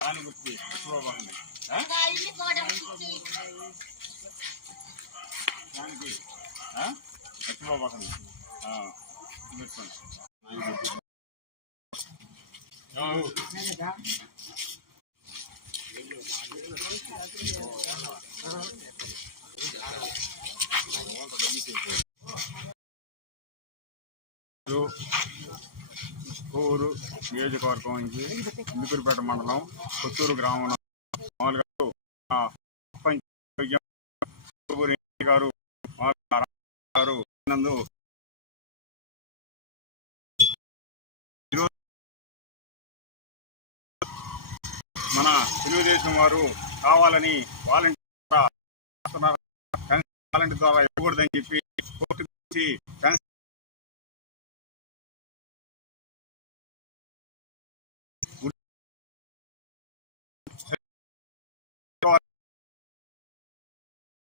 దాని గురించి ఎక్కువ బాగుంది దానికి ఎక్కువ బాగుంది ఆ, నియోజకవర్గం నుంచి ఇందుకూరుపేట మండలం కొత్తూరు గ్రామంలో గారు గారు నందు మన తెలుగుదేశం వారు కావాలని వాలంటీర్ ద్వారా వాలంటీర్ ద్వారా ఇవ్వకూడదని చెప్పి కోర్టు నుంచి